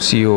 CEO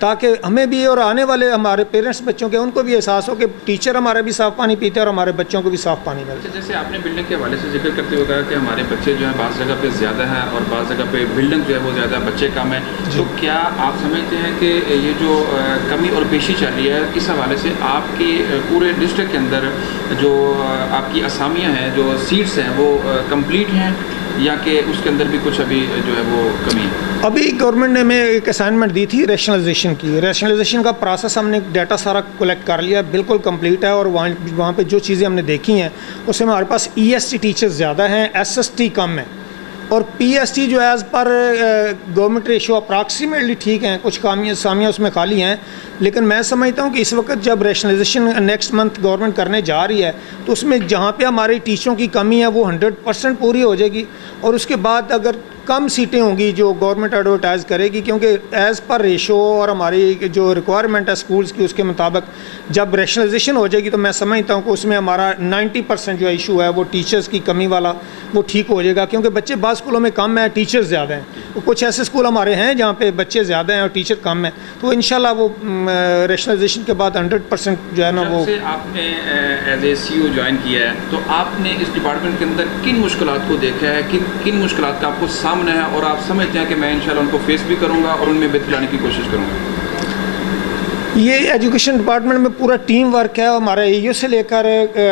تاکہ ہمیں بھی اور آنے والے ہمارے پیرنٹس بچوں کے ان کو بھی احساس ہو کہ ٹیچر ہمارے بھی صاف پانی پیتے ہیں اور ہمارے بچوں کو بھی صاف پانی ملتا ہے. جیسے آپ نے بلڈنگ کے حوالے سے ذکر کرتے ہوئے کہا کہ ہمارے بچے جو ہیں بعض جگہ پہ زیادہ ہیں اور بعض جگہ پہ بلڈنگ جو ہے وہ زیادہ بچے کم ہیں, تو کیا آپ سمجھتے ہیں کہ یہ جو کمی اور بیشی چل رہی ہے اس حوالے سے آپ کی پورے ڈسٹرکٹ کے اندر جو آپ کی اسامیاں ہیں, جو سیٹس ہیں, وہ کمپلیٹ ہیں یا کہ اس کے اندر بھی کچھ ابھی جو ہے وہ کمی ہے؟ ابھی گورنمنٹ نے ہمیں ایک اسائنمنٹ دی تھی ریشنلائزیشن کی. ریشنلائزیشن کا پروسیس ہم نے ڈیٹا سارا کلیکٹ کر لیا, بالکل کمپلیٹ ہے, اور وہاں پہ جو چیزیں ہم نے دیکھی ہیں اس میں ہمارے پاس EST ٹیچرز زیادہ ہیں, SST کم ہیں, اور PST جو as per government ratio approximately ٹھیک ہیں, کچھ سامیاں اس میں خالی ہیں. لیکن میں سمجھتا ہوں کہ اس وقت جب ریشنلائزیشن نیکسٹ منتھ گورنمنٹ کرنے جا رہی ہے تو اس میں جہاں پہ ہماری ٹیچروں کی کمی ہے وہ 100% پوری ہو جائے گی, اور اس کے بعد اگر کم سیٹیں ہوں گی جو گورنمنٹ ایڈورٹائز کرے گی, کیونکہ ایز پر ریشو اور ہماری جو ریکوائرمنٹ ہے اسکولس کی اس کے مطابق جب ریشنلائزیشن ہو جائے گی تو میں سمجھتا ہوں کہ اس میں ہمارا 90% جو ایشو ہے وہ ٹیچرز کی کمی والا وہ ٹھیک ہو جائے گا, کیونکہ بچے بعض اسکولوں میں کم ہیں, ٹیچر زیادہ ہیں. کچھ ایسے اسکول ہمارے ہیں جہاں پہ بچے زیادہ ہیں اور ٹیچر کم ہیں, تو انشاءاللہ وہ ریشنلائزیشن کے بعد 100% جو ہے نا وہ. جب سے آپ نے ایز اے CO جوائن کیا ہے تو آپ نے اس ڈپارٹمنٹ کے اندر کن مشکلات کو دیکھا ہے, کن مشکلات کا آپ کو سامنا ہے, اور آپ سمجھتے ہیں کہ میں انشاءاللہ ان کو فیس بھی کروں گا اور ان میں بہتری لانے کی کوشش کروں گا؟ یہ ایجوکیشن ڈپارٹمنٹ میں پورا ٹیم ورک ہے. ہمارا AU سے لے کر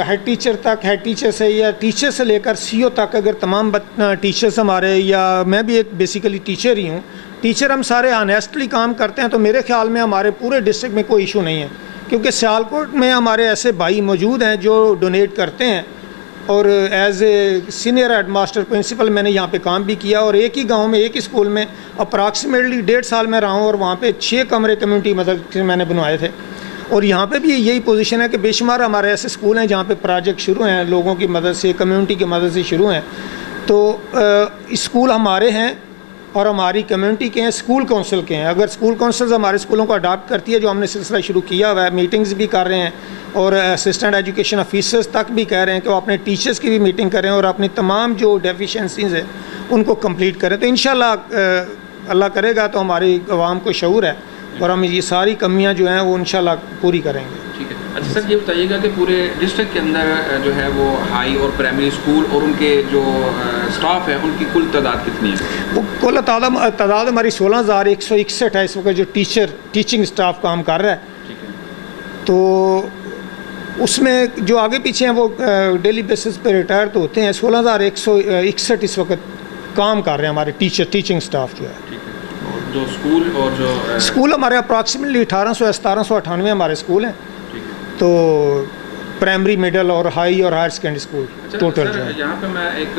ہیڈ ٹیچر تک, ہیڈ ٹیچر سے یا ٹیچر سے لے کر CO تک, اگر تمام ٹیچرز ہمارے, یا میں بھی ایک بیسیکلی ٹیچر ہی ہوں, ٹیچر ہم سارے آنیسٹلی کام کرتے ہیں, تو میرے خیال میں ہمارے پورے ڈسٹرکٹ میں کوئی ایشو نہیں ہے, کیونکہ سیالکوٹ میں ہمارے ایسے بھائی موجود ہیں جو ڈونیٹ کرتے ہیں, اور as a senior head master principal میں نے یہاں پہ کام بھی کیا, اور ایک ہی گاؤں میں ایک ہی اسکول میں اپراکسیمیٹلی 1.5 سال میں رہا ہوں, اور وہاں پہ 6 کمرے کمیونٹی مدد سے میں نے بنوائے تھے. اور یہاں پہ بھی یہی پوزیشن ہے کہ بے شمار ہمارے ایسے اسکول ہیں جہاں پہ پروجیکٹ شروع ہیں لوگوں کی مدد سے, کمیونٹی کی مدد سے شروع ہیں. تو اسکول ہمارے ہیں اور ہماری کمیونٹی کے ہیں, اسکول کونسل کے ہیں. اگر اسکول کونسلز ہمارے اسکولوں کو اڈاپٹ کرتی ہے, جو ہم نے سلسلہ شروع کیا ہوا ہے, میٹنگز بھی کر رہے ہیں, اور اسسٹنٹ ایجوکیشن آفیسرز تک بھی کہہ رہے ہیں کہ وہ اپنے ٹیچرز کی بھی میٹنگ کریں اور اپنی تمام جو ڈیفیشنسیز ہیں ان کو کمپلیٹ کریں, تو انشاءاللہ اللہ کرے گا تو ہماری عوام کو شعور ہے اور ہم یہ ساری کمیاں جو ہیں وہ انشاءاللہ پوری کریں گے. ٹھیک ہے. اچھا سر, یہ بتائیے گا کہ پورے ڈسٹرکٹ کے اندر جو ہے وہ ہائی اور پرائمری اسکول اور ان کے جو اسٹاف ہے ان کی کل تعداد کتنی ہے؟ وہ کل تعداد ہماری 16,161 ہے اس وقت جو ٹیچنگ اسٹاف کام کر رہا ہے. تو اس میں جو آگے پیچھے ہیں وہ ڈیلی بیسس پہ ریٹائر تو ہوتے ہیں. 16,161 اس وقت کام کر رہے ہیں ہمارے ٹیچنگ اسٹاف جو ہے. جو اسکول اور جو اسکول ہمارے اپراکسیمیٹلی 1798 ہمارے اسکول ہیں, تو پرائمری, مڈل اور ہائی اور ہائر سیکنڈری اسکول ٹوٹل جو ہے. یہاں پہ میں ایک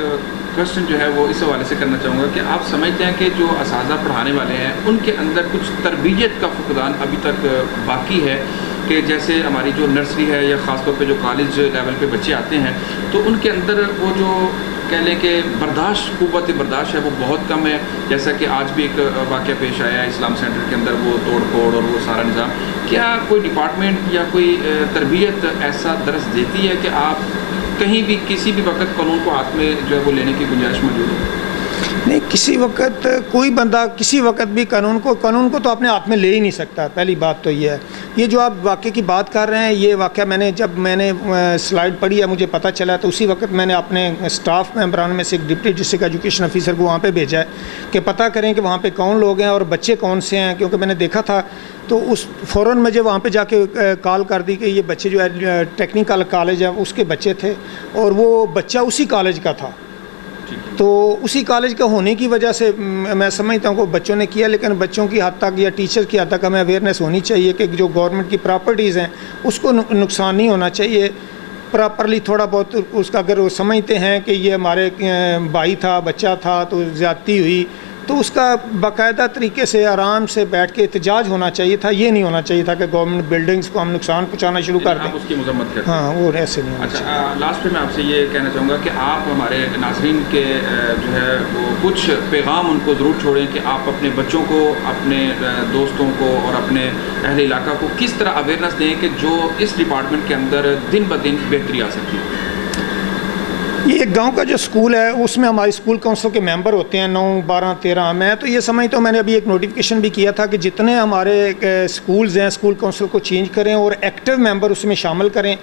کوشچن جو ہے وہ اس حوالے سے کرنا چاہوں گا کہ آپ سمجھتے ہیں کہ جو اساتذہ پڑھانے والے ہیں ان کے اندر کچھ تربیت کا فقدان ابھی تک باقی ہے, کہ جیسے ہماری جو نرسری ہے یا خاص طور پہ جو کالج لیول پہ بچے آتے ہیں تو ان کے اندر وہ جو کہہ لیں کہ قوت برداشت ہے وہ بہت کم ہے. جیسا کہ آج بھی ایک واقعہ پیش آیا ہے اسلام سینٹر کے اندر, وہ توڑ پھوڑ اور وہ سارا نظام. کیا کوئی ڈپارٹمنٹ یا کوئی تربیت ایسا درس دیتی ہے کہ آپ کہیں بھی کسی بھی وقت قانون کو ہاتھ میں جو ہے وہ لینے کی گنجائش موجود ہے؟ نہیں, کسی وقت کوئی بندہ کسی وقت بھی قانون کو تو اپنے ہاتھ میں لے ہی نہیں سکتا. پہلی بات تو یہ ہے. یہ جو آپ واقعے کی بات کر رہے ہیں, یہ واقعہ جب میں نے سلائڈ پڑھی ہے مجھے پتہ چلا تو اسی وقت میں نے اپنے اسٹاف ممبران میں سے ایک ڈپٹی ڈسٹرکٹ ایجوکیشن آفیسر کو وہاں پہ بھیجا ہے کہ پتہ کریں کہ وہاں پہ کون لوگ ہیں اور بچے کون سے ہیں, کیونکہ میں نے دیکھا تھا. تو اس فوراً مجھے وہاں پہ جا کے کال کر دی کہ یہ بچے جو ہے ٹیکنیکل کالج ہے اس کے بچے تھے, اور وہ بچہ اسی کالج کا تھا. تو اسی کالج کا ہونے کی وجہ سے میں سمجھتا ہوں کہ بچوں نے کیا, لیکن بچوں کی حد تک یا ٹیچر کی حد تک ہمیں اویئرنیس ہونی چاہیے کہ جو گورنمنٹ کی پراپرٹیز ہیں اس کو نقصان نہیں ہونا چاہیے. پراپرلی تھوڑا بہت اس کا اگر وہ سمجھتے ہیں کہ یہ ہمارے بھائی تھا, بچہ تھا, تو زیادتی ہوئی, تو اس کا باقاعدہ طریقے سے آرام سے بیٹھ کے احتجاج ہونا چاہیے تھا. یہ نہیں ہونا چاہیے تھا کہ گورنمنٹ بلڈنگز کو ہم نقصان پہنچانا شروع کر دیں. اس کی مذمت کرتے ہیں. ہاں, وہ ایسے نہیں ہونا چاہیے. اچھا, لاسٹ میں آپ سے یہ کہنا چاہوں گا کہ آپ ہمارے ناظرین کے جو ہے وہ کچھ پیغام ان کو ضرور چھوڑیں کہ آپ اپنے بچوں کو, اپنے دوستوں کو اور اپنے اہل علاقہ کو کس طرح اویئرنیس دیں کہ جو اس ڈپارٹمنٹ کے اندر دن بدن بہتری آ سکتی ہے. یہ ایک گاؤں کا جو اسکول ہے اس میں ہماری اسکول کونسل کے ممبر ہوتے ہیں 9, 12, 13. میں تو یہ سمجھتا ہوں, میں نے ابھی ایک نوٹیفیکیشن بھی کیا تھا کہ جتنے ہمارے اسکولز ہیں اسکول کونسل کو چینج کریں اور ایکٹیو ممبر اس میں شامل کریں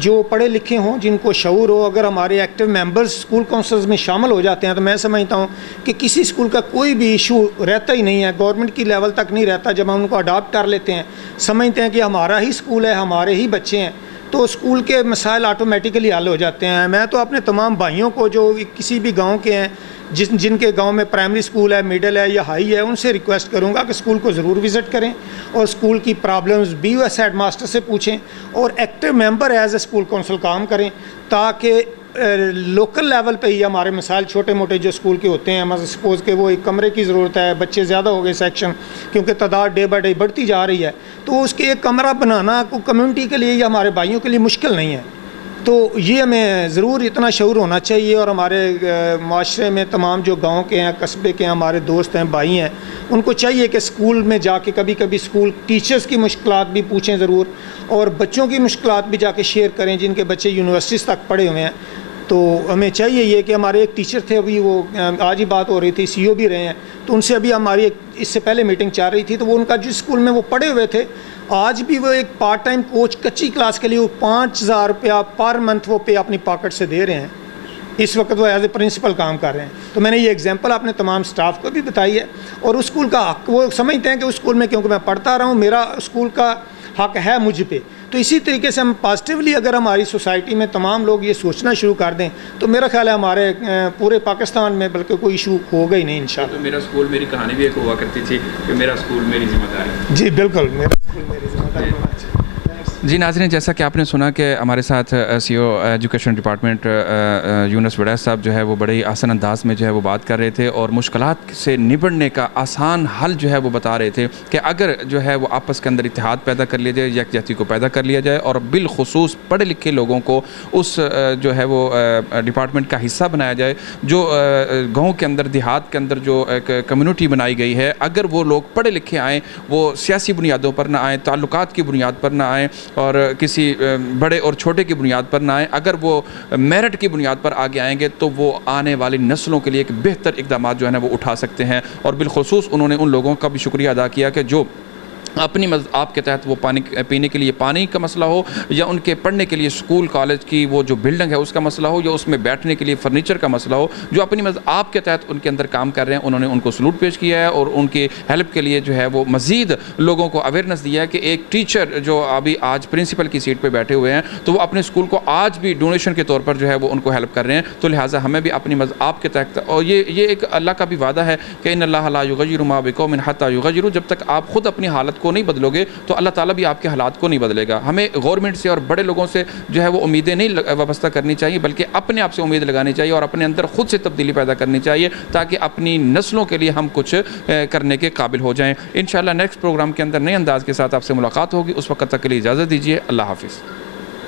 جو پڑھے لکھے ہوں, جن کو شعور ہو. اگر ہمارے ایکٹیو ممبرز اسکول کونسلز میں شامل ہو جاتے ہیں تو میں سمجھتا ہوں کہ کسی اسکول کا کوئی بھی ایشو رہتا ہی نہیں ہے, گورنمنٹ کی لیول تک نہیں رہتا. جب ہم ان کو اڈاپٹ کر لیتے ہیں, سمجھتے ہیں کہ ہمارا ہی اسکول ہے, ہمارے ہی بچے ہیں, تو اسکول کے مسائل آٹومیٹیکلی حل ہو جاتے ہیں. میں تو اپنے تمام بھائیوں کو جو کسی بھی گاؤں کے ہیں, جن کے گاؤں میں پرائمری اسکول ہے, مڈل ہے یا ہائی ہے, ان سے ریکویسٹ کروں گا کہ اسکول کو ضرور وزٹ کریں اور اسکول کی problems B O S head master سے پوچھیں اور active member as a school council کام کریں, تاکہ لوکل لیول پہ ہی ہمارے مسائل چھوٹے موٹے جو اسکول کے ہوتے ہیں, مثلا سپوز کہ وہ ایک کمرے کی ضرورت ہے, بچے زیادہ ہو گئے سیکشن, کیونکہ تعداد ڈے بائی ڈے بڑھتی جا رہی ہے, تو اس کے ایک کمرہ بنانا کو کمیونٹی کے لیے یا ہمارے بھائیوں کے لیے مشکل نہیں ہے. تو یہ ہمیں ضرور اتنا شعور ہونا چاہیے. اور ہمارے معاشرے میں تمام جو گاؤں کے ہیں, قصبے کے ہیں, ہمارے دوست ہیں, بھائی ہیں, ان کو چاہیے کہ اسکول میں جا کے کبھی کبھی اسکول ٹیچرز کی مشکلات بھی پوچھیں ضرور, اور بچوں کی مشکلات بھی جا کے شیئر کریں جن کے بچے یونیورسٹیز تک پڑھے ہوئے ہیں. تو ہمیں چاہیے یہ کہ ہمارے ایک ٹیچر تھے, ابھی وہ آج ہی بات ہو رہی تھی, سی او بھی رہے ہیں, تو ان سے ابھی ہماری اس سے پہلے میٹنگ چل رہی تھی, تو وہ ان کا جس اسکول میں وہ پڑھے ہوئے تھے, آج بھی وہ ایک پارٹ ٹائم کوچ کچی کلاس کے لیے وہ 5,000 روپیہ پر منتھ وہ پے اپنی پاکٹ سے دے رہے ہیں. اس وقت وہ ایز اے پرنسپل کام کر رہے ہیں. تو میں نے یہ ایگزامپل اپنے تمام سٹاف کو بھی بتائی ہے, اور اس اسکول کا حق وہ سمجھتے ہیں کہ اس اسکول میں کیونکہ میں پڑھتا رہا ہوں, میرا اسکول کا حق ہے مجھ پہ. تو اسی طریقے سے ہم پازیٹیولی اگر ہماری سوسائٹی میں تمام لوگ یہ سوچنا شروع کر دیں تو میرا خیال ہے ہمارے پورے پاکستان میں بلکہ کوئی ایشو ہوگا ہی نہیں انشاءاللہ. تو میرا اسکول میری کہانی بھی ایک ہوا کرتی تھی کہ میرا اسکول میری ذمہ داری. جی بالکل, میرا اسکول میری ذمہ داری. جی ناظرین, جیسا کہ آپ نے سنا کہ ہمارے ساتھ سی او ایجوکیشن ڈپارٹمنٹ یونس وڈیچ صاحب جو ہے وہ بڑے ہی آسان انداز میں جو ہے وہ بات کر رہے تھے اور مشکلات سے نبڑنے کا آسان حل جو ہے وہ بتا رہے تھے کہ اگر جو ہے وہ آپس کے اندر اتحاد پیدا کر لیا جائے, یکجہتی کو پیدا کر لیا جائے, اور بالخصوص پڑھے لکھے لوگوں کو اس جو ہے وہ ڈپارٹمنٹ کا حصہ بنایا جائے, جو گاؤں کے اندر دیہات کے اندر جو ایک کمیونٹی بنائی گئی ہے, اگر وہ لوگ پڑھے لکھے آئیں, وہ سیاسی بنیادوں پر نہ آئیں, تعلقات کی بنیاد پر نہ آئیں, اور کسی بڑے اور چھوٹے کی بنیاد پر نہ آئیں, اگر وہ میرٹ کی بنیاد پر آگے آئیں گے تو وہ آنے والی نسلوں کے لیے ایک بہتر اقدامات جو ہے نا وہ اٹھا سکتے ہیں. اور بالخصوص انہوں نے ان لوگوں کا بھی شکریہ ادا کیا کہ جو اپنی آپ کے تحت وہ پانی پینے کے لیے پانی کا مسئلہ ہو, یا ان کے پڑھنے کے لیے اسکول کالج کی وہ جو بلڈنگ ہے اس کا مسئلہ ہو, یا اس میں بیٹھنے کے لیے فرنیچر کا مسئلہ ہو, جو اپنی آپ کے تحت ان کے اندر کام کر رہے ہیں, انہوں نے ان کو سلوٹ پیش کیا ہے اور ان کی ہیلپ کے لیے جو ہے وہ مزید لوگوں کو اویئرنیس دیا ہے کہ ایک ٹیچر جو ابھی آج پرنسپل کی سیٹ پہ بیٹھے ہوئے ہیں تو وہ اپنے اسکول کو آج بھی ڈونیشن کے طور پر جو ہے وہ ان کو ہیلپ کر رہے ہیں. تو لہٰذا ہمیں بھی اپنی آپ کے تحت, اور یہ ایک اللہ کا بھی وعدہ ہے کہ ان اللہ لا یغیر ما بقوم حتی یغیروا, جب تک آپ خود اپنی حالت کو نہیں بدلو گے تو اللہ تعالیٰ بھی آپ کے حالات کو نہیں بدلے گا. ہمیں گورنمنٹ سے اور بڑے لوگوں سے جو ہے وہ امیدیں نہیں وابستہ کرنی چاہیے, بلکہ اپنے آپ سے امید لگانی چاہیے اور اپنے اندر خود سے تبدیلی پیدا کرنی چاہیے, تاکہ اپنی نسلوں کے لیے ہم کچھ کرنے کے قابل ہو جائیں. انشاءاللہ نیکسٹ پروگرام کے اندر نئے انداز کے ساتھ آپ سے ملاقات ہوگی. اس وقت تک کے لیے اجازت دیجیے. اللہ حافظ.